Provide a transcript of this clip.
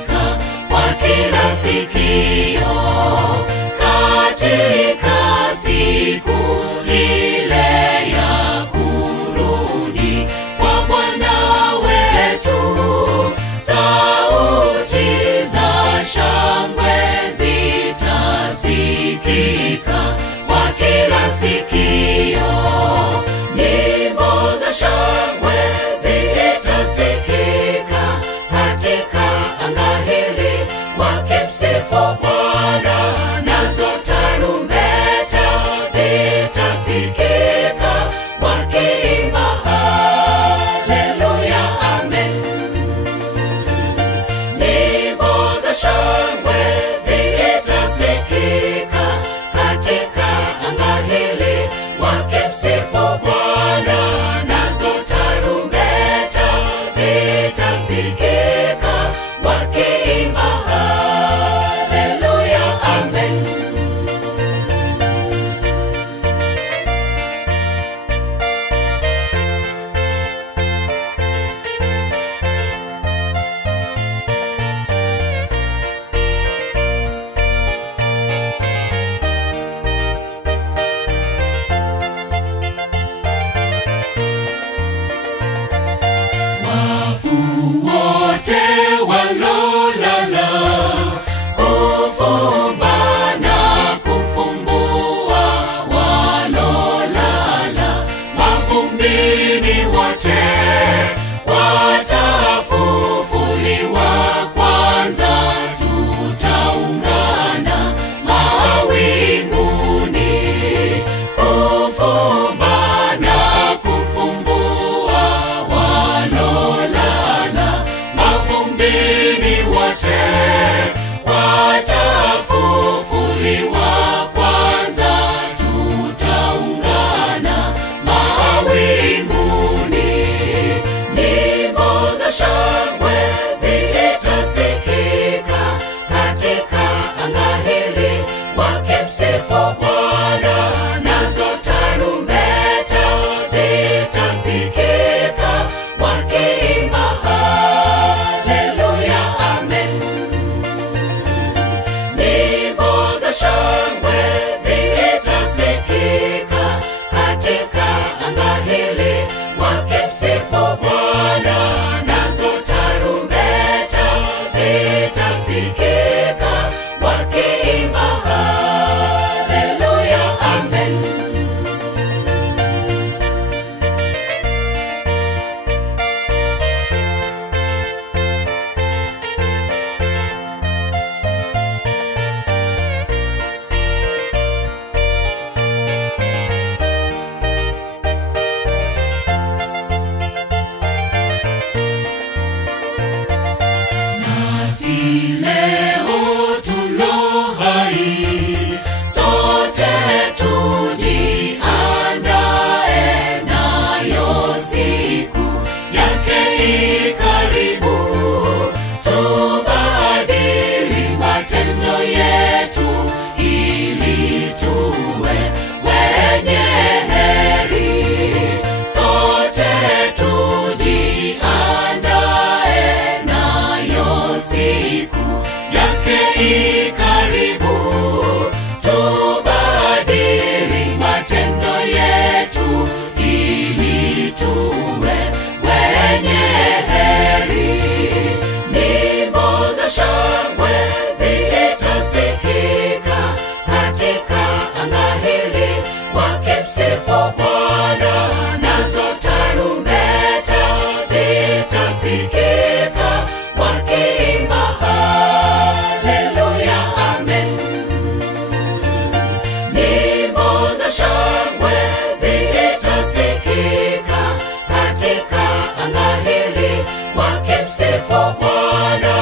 itasikika kwa kila sikio katika siku ile ya kurudi kwa Bwana wetu. Sauti za shangwe zitasikika kwa kila sikio. Nyimbo za shangwe zitasikika katika anga hili wakimsifu Bwana. Nazo tarumbeta zitasikika wakiimba haleluya amen. Nyimbo za shangwe zitasikika katika anga hili wakimsifu Bwana. Nazo tarumbeta zitasikika wakiimba haleluya amen. Wafu wote walolala kufumba na kufumbua, walolala mavumbini wote watafufuliwa kwanza. Tutaungana mawinguni kufumba na kufumbua, walolala mavumbini wote watafufuliwa kwanza. Tutaungana mawinguni. Nyimbo za shangwe zitasikika katika anga hili wakimsifu Bwana. Nazo tarumbeta zitasikika wakiimba haleluya amen. Nyimbo za shangwe zitasikika katika anga hili wakimsifu Bwana. Nazo tarumbeta zitasikika wakiimba haleluya amen. Nasi leo tulo hai, sote tujiandae, nayo siku yake ikaribu. Tubadili matendo yetu ili tuwe wenye heri. Sote tujiandae, nayo siku yake ikaribu. Tubadili matendo yetu ili tuwe wenye heri. Nyimbo za shangwe zitasikika katika anga hili wakimsifu Bwana. Nazo tarumbeta zitasikika wakiimba haleluya amen. Nyimbo za shangwe zitasikika katika anga hili wakimsifu Bwana.